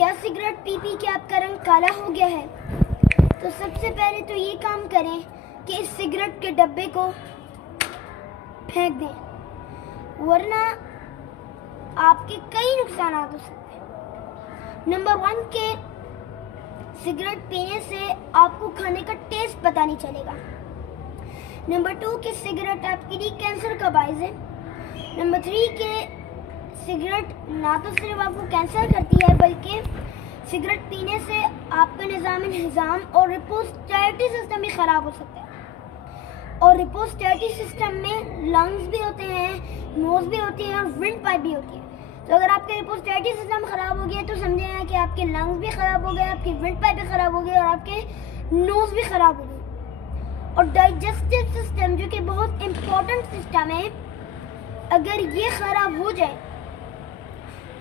क्या cigarette P P के आपका रंग काला हो गया है? तो सबसे पहले तो ये काम करें कि इस सिगरेट के डब्बे को फेंक दें, वरना आपके कई नुकसान हो सकते हैं। नंबर 1 के सिगरेट पीने से आपको खाने का टेस्ट पता नहीं चलेगा। नंबर 2 के सिगरेट आपके लिए कैंसर का बाइस है। नंबर 3 के सिगरेट ना तो सिर्फ आपको कैंसर करती है, बल्कि सिगरेट पीने से आपका निज़ाम और रिस्पिरेटरी सिस्टम भी ख़राब हो सकता है। और रिस्पिरेटरी सिस्टम में लंग्स भी होते हैं, नोज़ भी होती है और विंड पाइप भी होती है। तो अगर आपके रिस्पिरेटरी सिस्टम ख़राब हो गया तो समझे कि आपके लंग्स भी ख़राब हो गए, आपकी विंड पाइप भी ख़राब हो गई और आपके नोज़ भी ख़राब हो गई। और डाइजेस्टिव सिस्टम, जो कि बहुत इम्पोर्टेंट सिस्टम है, अगर ये ख़राब हो जाए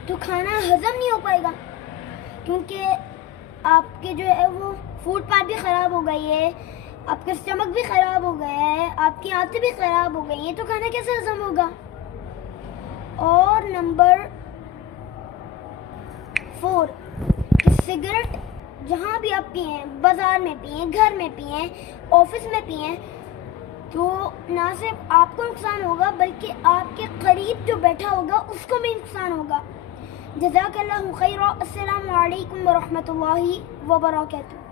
तो खाना हजम नहीं हो पाएगा, क्योंकि आपके जो है वो फूड पाइप भी ख़राब हो गई है, आपका स्टमक भी ख़राब हो गया है, आपकी आंतें भी ख़राब हो गई हैं, तो खाना कैसे हजम होगा। और नंबर 4 सिगरेट जहाँ भी आप पिए, बाज़ार में पिए, घर में पिए, ऑफिस में पिए, तो ना सिर्फ आपको नुकसान होगा बल्कि आपके करीब जो बैठा होगा उसको भी नुकसान होगा। जज़ाकल्लाहु खैरा। अस्सलामु अलैकुम व रहमतुल्लाहि व बरकातुहू।